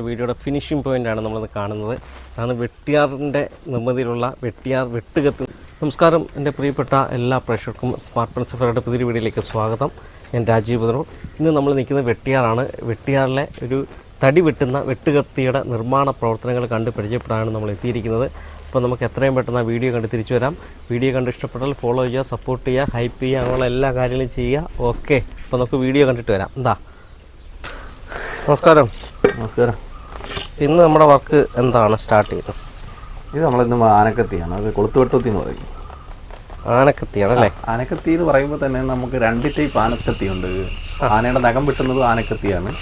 വീഡിയോയുടെ ഫിനിഷിംഗ് പോയിൻ്റാണ് നമ്മളിന്ന് കാണുന്നത്. അതാണ് വെട്ടിയാറിൻ്റെ നിർമ്മിതിയിലുള്ള വെട്ടിയാർ വെട്ടുകത്ത്. നമസ്കാരം എൻ്റെ പ്രിയപ്പെട്ട എല്ലാ പ്രേക്ഷകർക്കും സ്മാർട്ട് പ്രിൻസിഫറുടെ പുതിയൊരു വീഡിയോയിലേക്ക് സ്വാഗതം. ഞാൻ രാജീവ് ബദ്രൂർ. ഇന്ന് നമ്മൾ നിൽക്കുന്നത് വെട്ടിയാറാണ്. വെട്ടിയാറിലെ ഒരു തടി വെട്ടുന്ന വെട്ടുകത്തിയുടെ നിർമ്മാണ പ്രവർത്തനങ്ങൾ കണ്ട് പരിചയപ്പെടാനാണ് നമ്മൾ എത്തിയിരിക്കുന്നത്. അപ്പോൾ നമുക്ക് എത്രയും പെട്ടെന്ന് ആ വീഡിയോ കണ്ട് തിരിച്ചു വരാം. വീഡിയോ കണ്ട് ഇഷ്ടപ്പെട്ടാൽ ഫോളോ ചെയ്യുക, സപ്പോർട്ട് ചെയ്യുക, ഹൈപ്പ് ചെയ്യുക, അങ്ങനെയുള്ള എല്ലാ കാര്യങ്ങളും ചെയ്യുക. ഓക്കെ, അപ്പോൾ നമുക്ക് വീഡിയോ കണ്ടിട്ട് വരാം. എന്താ നമസ്കാരം. നമസ്കാരം. ഇന്ന് നമ്മുടെ വർക്ക് എന്താണ് സ്റ്റാർട്ട് ചെയ്യുന്നത്? ഇത് നമ്മളിന്ന് ആനക്കത്തിയാണ്. അത് കൊളുത്തുവെട്ടുകത്തി എന്ന് പറയും. ആനക്കത്തിയാണ് അല്ലേ? ആനക്കത്തി എന്ന് പറയുമ്പോൾ തന്നെ നമുക്ക് രണ്ട് ടൈപ്പ് ആനക്കത്തിയുണ്ട്. ആനയുടെ നഖം വെട്ടുന്നത് ആനക്കത്തിയാണ്.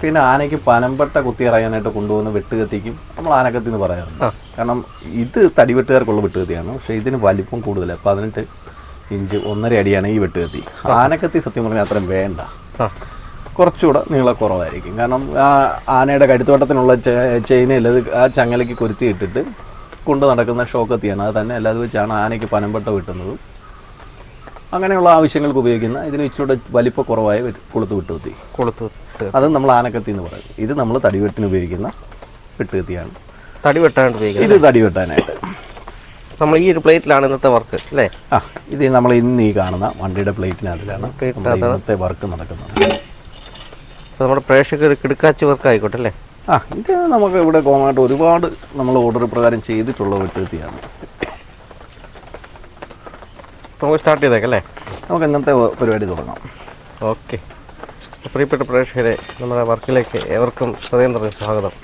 പിന്നെ ആനയ്ക്ക് പനമ്പട്ട കുത്തിയറിയാനായിട്ട് കൊണ്ടുപോകുന്ന വെട്ടുകത്തിക്കും നമ്മൾ ആനക്കത്തി എന്ന് പറയാറുണ്ട്. കാരണം ഇത് തടിവെട്ടുകാർക്കുള്ള വെട്ടുകത്തിയാണ്. പക്ഷേ ഇതിന് വലിപ്പം കൂടുതലാണ്. 18 ഇഞ്ച് 1.5 അടിയാണ് ഈ വെട്ടുകത്തി. ആനക്കത്തി സത്യം പറഞ്ഞാൽ അത്രയും വേണ്ട, കുറച്ചുകൂടെ നീളക്കുറവായിരിക്കും. കാരണം ആ ആനയുടെ കഴുത്തോട്ടത്തിനുള്ള ചെയിനിൽ അത് ആ ചങ്ങലയ്ക്ക് കൊരുത്തി ഇട്ടിട്ട് കൊണ്ട് നടക്കുന്ന ഷോക്കത്തിയാണ്. അത് തന്നെ അല്ലാതെ വെച്ചാണ് ആനയ്ക്ക് പനമ്പട്ട വെട്ടുന്നതും അങ്ങനെയുള്ള ആവശ്യങ്ങൾക്ക് ഉപയോഗിക്കുന്ന ഇതിന് ഇച്ചിരി വലിപ്പക്കുറവായ കൊളുത്ത് വെട്ടുകത്തി. അത് നമ്മൾ ആനക്കത്തി എന്ന് പറയും. ഇത് നമ്മൾ തടിവെട്ടിന് ഉപയോഗിക്കുന്ന വെട്ടുകത്തിയാണ്. തടി വെട്ടാനായിട്ട് ഉപയോഗിക്കുന്നത്. ഇത് തടി വെട്ടാനായിട്ട് നമ്മൾ ഈ ഒരു പ്ലേറ്റിലാണ് ഇന്നത്തെ വർക്ക് അല്ലേ? ഇത് നമ്മൾ ഇന്ന് ഈ കാണുന്ന വണ്ടിയുടെ പ്ലേറ്റിനകത്തിലാണ് ഇന്നത്തെ വർക്ക് നടക്കുന്നത്. നമ്മുടെ പ്രേക്ഷകർ കിടക്കാച്ചി വർക്ക് ആയിക്കോട്ടെ അല്ലേ? ഇത് നമുക്ക് ഇവിടെ കോമായിട്ട് ഒരുപാട് നമ്മൾ ഓർഡർ പ്രകാരം ചെയ്തിട്ടുള്ള വെട്ടുകത്തിയാണ്. നമുക്ക് സ്റ്റാർട്ട് ചെയ്തേക്കാം അല്ലേ? നമുക്ക് ഇന്നത്തെ പരിപാടി തുടങ്ങാം. ഓക്കെ, പ്രിയപ്പെട്ട പ്രേക്ഷകരെ, നമ്മുടെ വർക്കിലേക്ക് ഏവർക്കും ഹൃദയം നിറഞ്ഞ സ്വാഗതം.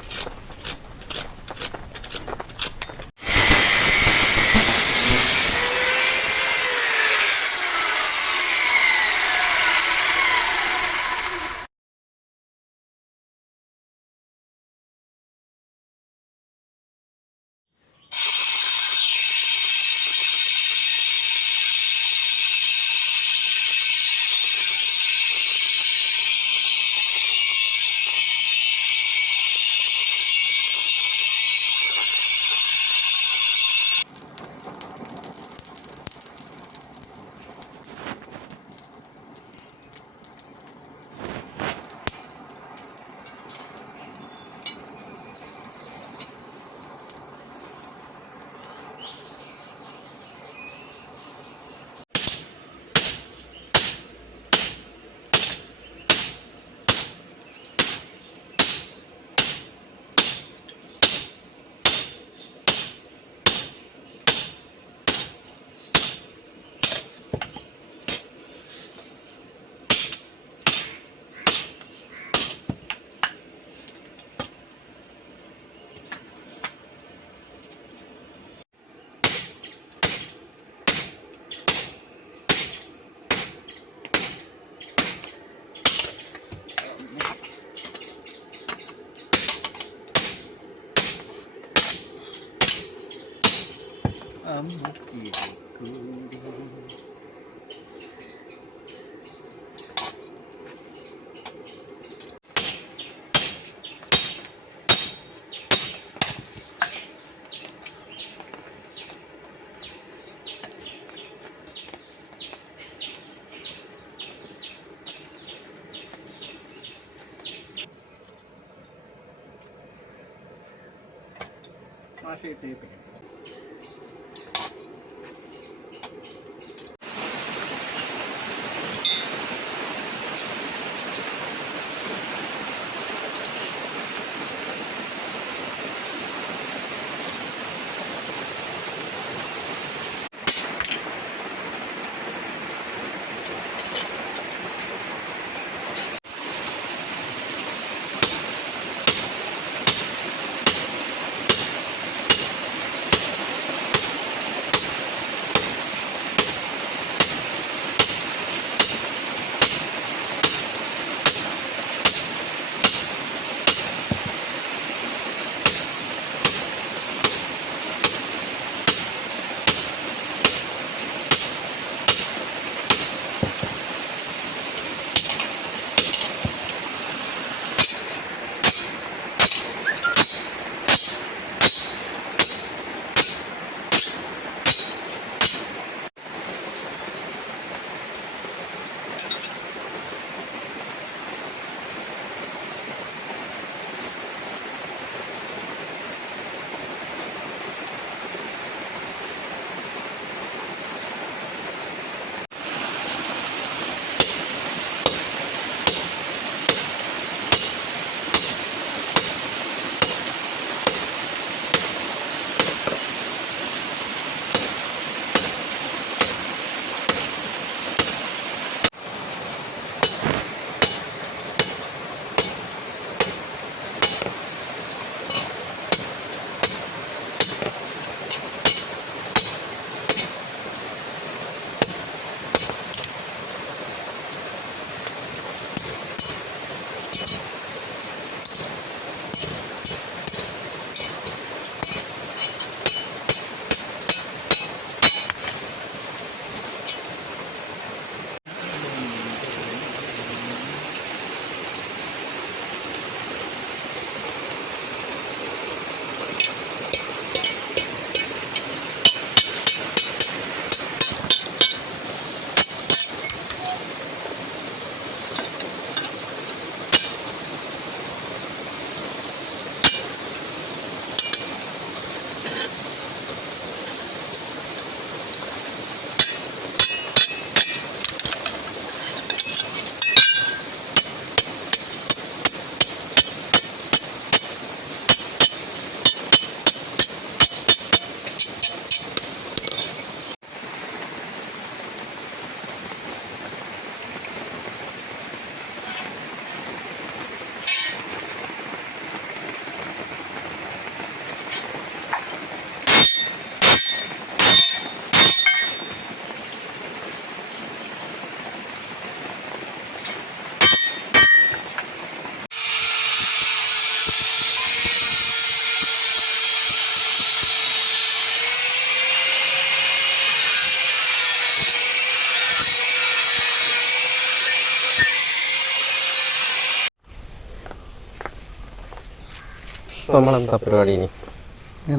ഇപ്പം നമ്മളെന്താ പരിപാടി ഇനി?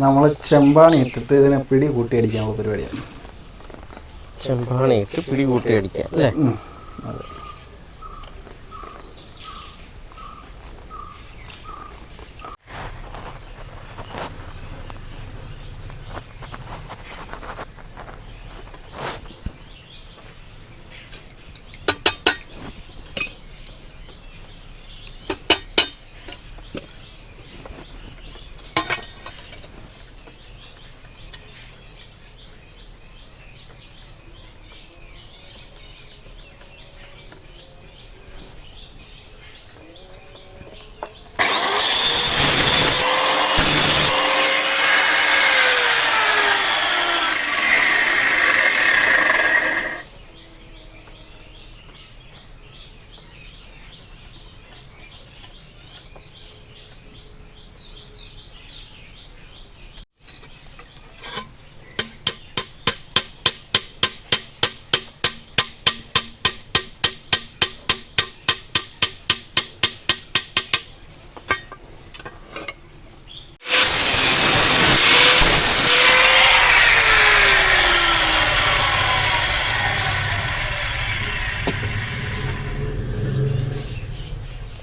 നമ്മൾ ചെമ്പാണി ഇട്ടിട്ട് ഇതിനെ പിടി കൂട്ടിയടിക്കാനുള്ള പരിപാടിയാണ്. ചെമ്പാണി ഇട്ട് പിടി കൂട്ടി അടിക്കാം അല്ലേ? അതെ.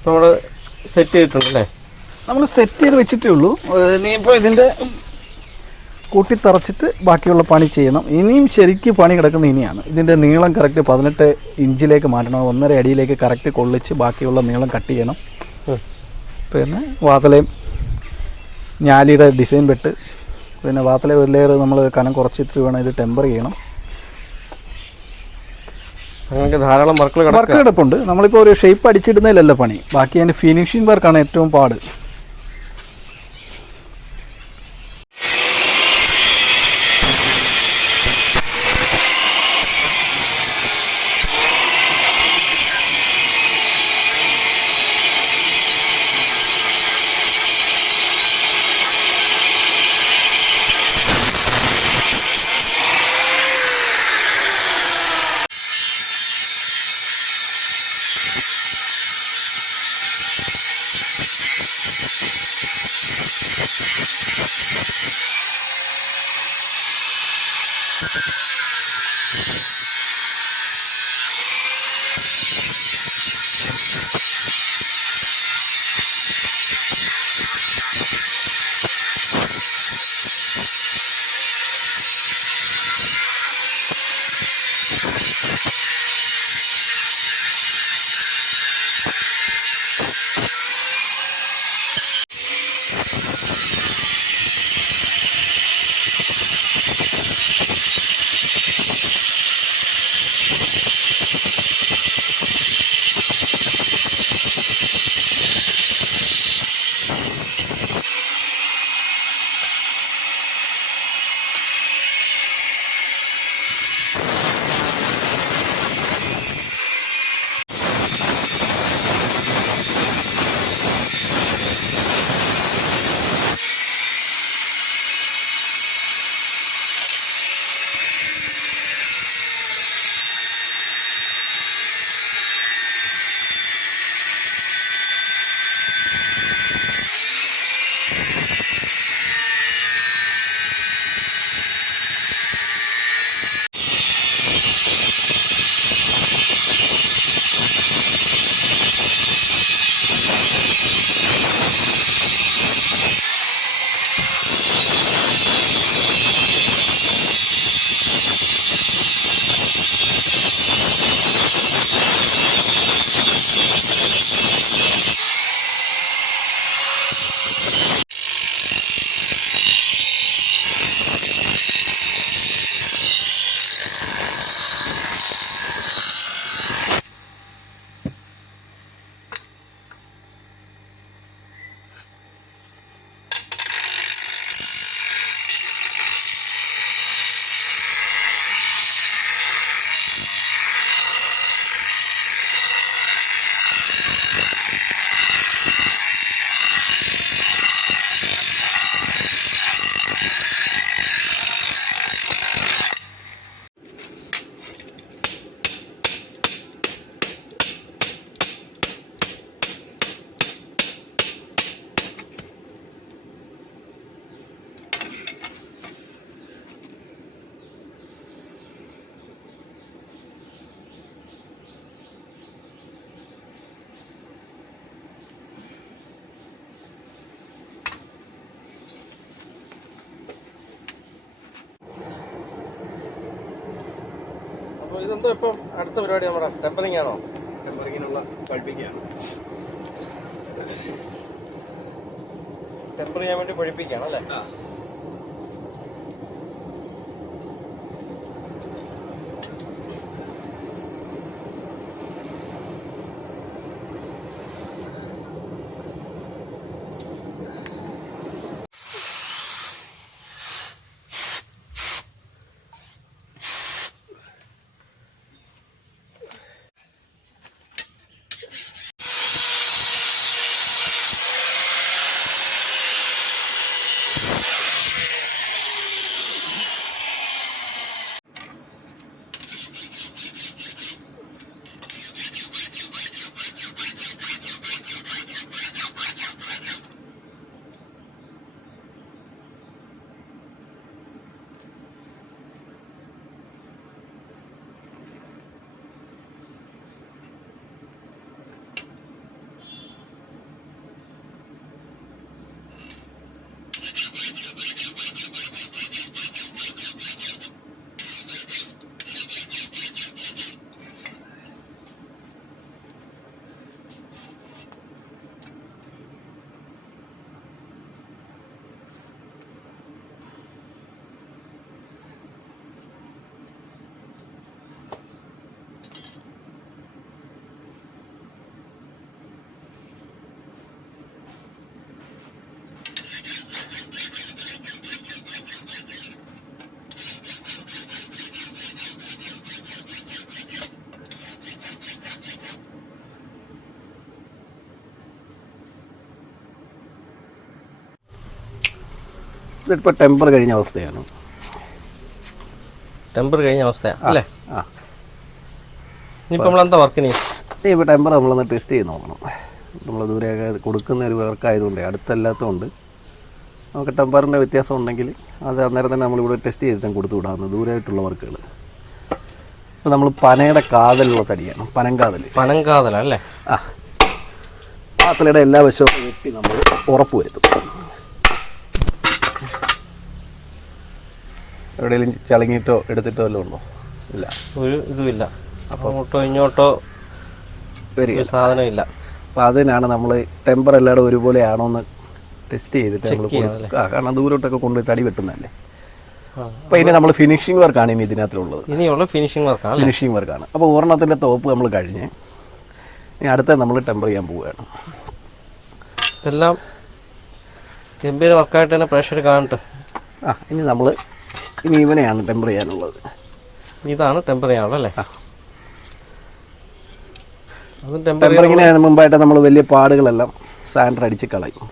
ഇപ്പം നമ്മൾ സെറ്റ് ചെയ്തിട്ടുണ്ടല്ലേ? നമ്മൾ സെറ്റ് ചെയ്ത് വെച്ചിട്ടേ ഉള്ളൂ. ഇനിയിപ്പോൾ ഇതിൻ്റെ കൂട്ടി തറച്ചിട്ട് ബാക്കിയുള്ള പണി ചെയ്യണം. ഇനിയും ശരിക്കും പണി കിടക്കുന്ന ഇനിയാണ്. ഇതിൻ്റെ നീളം കറക്റ്റ് 18 ഇഞ്ചിലേക്ക് മാറ്റണം. 1.5 അടിയിലേക്ക് കറക്റ്റ് കൊള്ളിച്ച് ബാക്കിയുള്ള നീളം കട്ട് ചെയ്യണം. പിന്നെ വാതലയും ഞാലിയുടെ ഡിസൈൻ വെട്ട്, പിന്നെ വാതല ഒരു ലെയർ നമ്മൾ കനം കുറച്ചിട്ട് വേണം ഇത് ടെമ്പർ ചെയ്യണം. അങ്ങനെ ധാരാളം വർക്ക് കിടപ്പുണ്ട്. നമ്മളിപ്പോൾ ഒരു ഷേപ്പ് അടിച്ചിടുന്നതിലല്ല പണി, ബാക്കി അതിൻ്റെ ഫിനിഷിംഗ് വർക്കാണ് ഏറ്റവും പാട്. ഇതെന്തോ ഇപ്പം അടുത്ത പരിപാടി നമ്മുടെ ടെമ്പറിംഗ് ആണോ? ടെമ്പറിങ്ങിനുള്ള പഠിപ്പിക്കുകയാണ്. ടെമ്പർ ചെയ്യാൻ വേണ്ടി പഠിപ്പിക്കുകയാണ് അല്ലേ? ഇതിപ്പോൾ ടെമ്പർ കഴിഞ്ഞ അവസ്ഥയാണ്. ടെമ്പർ കഴിഞ്ഞ അവസ്ഥയാണ് അല്ലേ? ആ, ഇനിയിപ്പോൾ നമ്മളെന്താ വർക്കിന്? ഇപ്പോൾ ടെമ്പർ നമ്മളൊന്ന് ടെസ്റ്റ് ചെയ്ത് നോക്കണം. നമ്മൾ ദൂരെയൊക്കെ കൊടുക്കുന്ന ഒരു വർക്കായതുകൊണ്ട് അടുത്തല്ലാത്തതുകൊണ്ട് നമുക്ക് ടെമ്പറിൻ്റെ വ്യത്യാസം ഉണ്ടെങ്കിൽ അത് അന്നേരം തന്നെ നമ്മളിവിടെ ടെസ്റ്റ് ചെയ്തിട്ട് കൊടുത്തു വിടാവുന്ന ദൂരമായിട്ടുള്ള വർക്കുകൾ. ഇപ്പോൾ നമ്മൾ പനയുടെ കാതലുള്ള തടിയാണ്, പനങ്കാതലല്ലേ? ആ, പാത്തലയുടെ എല്ലാ വശവും വെട്ടി നമ്മൾ ഉറപ്പ് വരുത്തും. എവിടെയെങ്കിലും ചളങ്ങിയിട്ടോ എടുത്തിട്ടോ വല്ലതും ഉണ്ടോ? ഇല്ല, ഒരു ഇതുമില്ല. അപ്പോൾ അങ്ങോട്ടോ ഇങ്ങോട്ടോ ഒരു സാധനം ഇല്ല. അപ്പോൾ അതിനാണ് നമ്മൾ ടെമ്പർ എല്ലാവരും ഒരുപോലെ ആണോ എന്ന് ടെസ്റ്റ് ചെയ്തിട്ട് നമ്മൾ കാരണം ദൂരോട്ടൊക്കെ കൊണ്ടുപോയി തടി വെട്ടുന്നതല്ലേ. അപ്പോൾ ഇനി നമ്മൾ ഫിനിഷിംഗ് വർക്കാണ് ഇനി ഇതിനകത്തുള്ളത്. ഇനിയുള്ള ഫിനിഷിംഗ് വർക്കാണ്. ഫിനിഷിംഗ് വർക്കാണ്. അപ്പോൾ ഒരെണ്ണത്തിൻ്റെ തോപ്പ് നമ്മൾ കഴിഞ്ഞ് ഇനി അടുത്ത നമ്മൾ ടെമ്പർ ചെയ്യാൻ പോവുകയാണ്. ഇതെല്ലാം ഗംഭീര വർക്കായിട്ട് തന്നെ പ്രേക്ഷകർ കാണട്ടെ. ഇനി ഇവനെയാണ് ടെമ്പർ ചെയ്യാനുള്ളത്. ഇതാണ് ടെമ്പർ ചെയ്യാനുള്ളത് അല്ലേ? ടെമ്പറിങ്ങിന് മുമ്പായിട്ട് നമ്മൾ വലിയ പാടുകളെല്ലാം സാൻഡർ അടിച്ച് കളയും.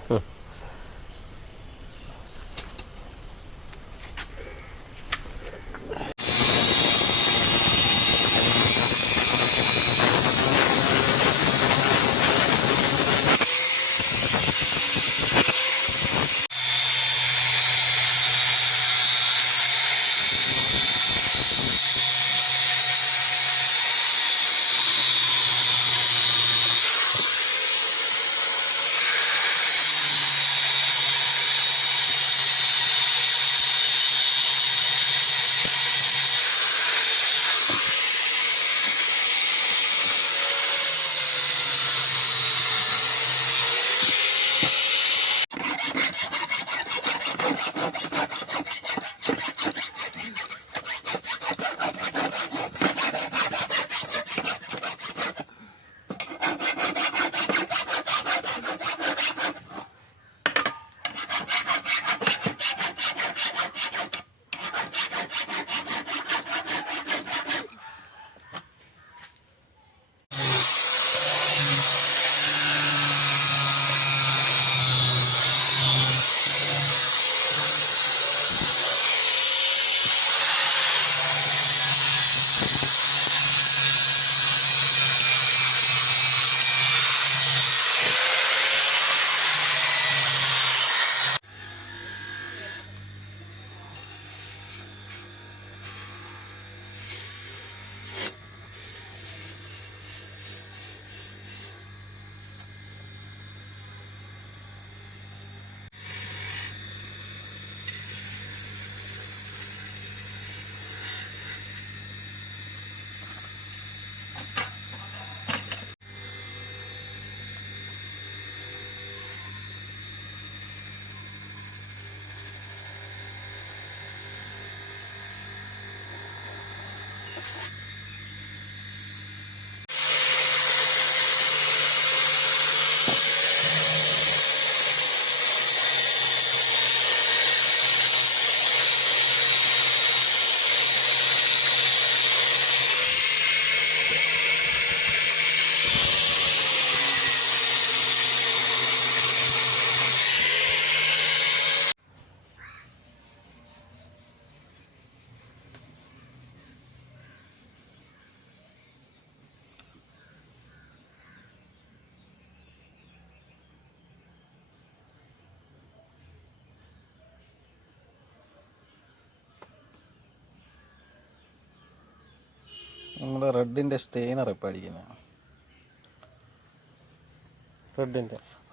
നമ്മുടെ റെഡിൻ്റെ സ്റ്റെയിനർ ഇപ്പോൾ അടിക്കുന്നത്.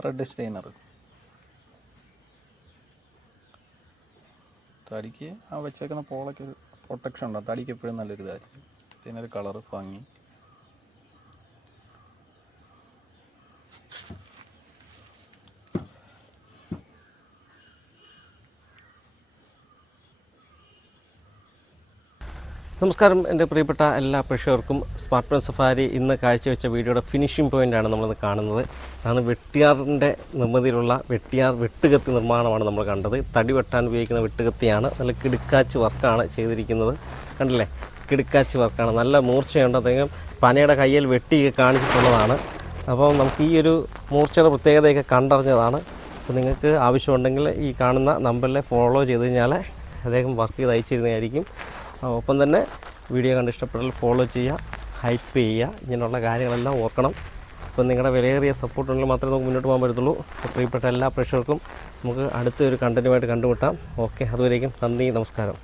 റെഡ് സ്റ്റെയിനർ തടിക്ക് ആ വെച്ചേക്കുന്ന പോളയ്ക്ക് ഒരു പ്രൊട്ടക്ഷൻ ഉണ്ടാകും. തടിക്ക് എപ്പോഴും നല്ലൊരു ഇതായിരിക്കും. ഇതിനൊരു കളറ് ഭംഗി. നമസ്കാരം എൻ്റെ പ്രിയപ്പെട്ട എല്ലാ പ്രേക്ഷകർക്കും. സ്മാർട്ട് പെൻ സഫാരി ഇന്ന് കാഴ്ചവെച്ച വീഡിയോയുടെ ഫിനിഷിംഗ് പോയിൻ്റാണ് നമ്മളിന്ന് കാണുന്നത്. അതാണ് വെട്ടിയാറിൻ്റെ നിർമ്മിതിയിലുള്ള വെട്ടിയാർ വെട്ടുകത്തി നിർമ്മാണമാണ് നമ്മൾ കണ്ടത്. തടി വെട്ടാൻ ഉപയോഗിക്കുന്ന വെട്ടുകത്തിയാണ്. നല്ല കിടുക്കാച്ച് വർക്കാണ് ചെയ്തിരിക്കുന്നത്. കണ്ടില്ലേ, കിടുക്കാച്ച് വർക്കാണ്. നല്ല മൂർച്ചയുണ്ട്. അദ്ദേഹം പനയുടെ കയ്യിൽ വെട്ടി കാണിച്ചിട്ടുള്ളതാണ്. അപ്പോൾ നമുക്ക് ഈ ഒരു മൂർച്ചയുടെ പ്രത്യേകതയൊക്കെ കണ്ടറിഞ്ഞതാണ്. അപ്പോൾ നിങ്ങൾക്ക് ആവശ്യമുണ്ടെങ്കിൽ ഈ കാണുന്ന നമ്പറിൽ ഫോളോ ചെയ്ത് കഴിഞ്ഞാൽ അദ്ദേഹം വർക്ക് ചെയ്ത് അയച്ചിരുന്നതായിരിക്കും. ഒപ്പം തന്നെ വീഡിയോ കണ്ട് ഇഷ്ടപ്പെട്ടാൽ ഫോളോ ചെയ്യുക, ഹൈപ്പ് ചെയ്യുക, ഇങ്ങനെയുള്ള കാര്യങ്ങളെല്ലാം ഓർക്കണം. അപ്പോൾ നിങ്ങളുടെ വിലയേറിയ സപ്പോർട്ടുണ്ടെങ്കിൽ മാത്രമേ നമുക്ക് മുന്നോട്ട് പോകാൻ പറ്റത്തുള്ളൂ. അപ്പോൾ പ്രിയപ്പെട്ട എല്ലാ പ്രേക്ഷകർക്കും നമുക്ക് അടുത്തൊരു കണ്ടൻറ്റുമായിട്ട് കണ്ടുമുട്ടാം. ഓക്കെ, അതുവരേക്കും നന്ദി, നമസ്കാരം.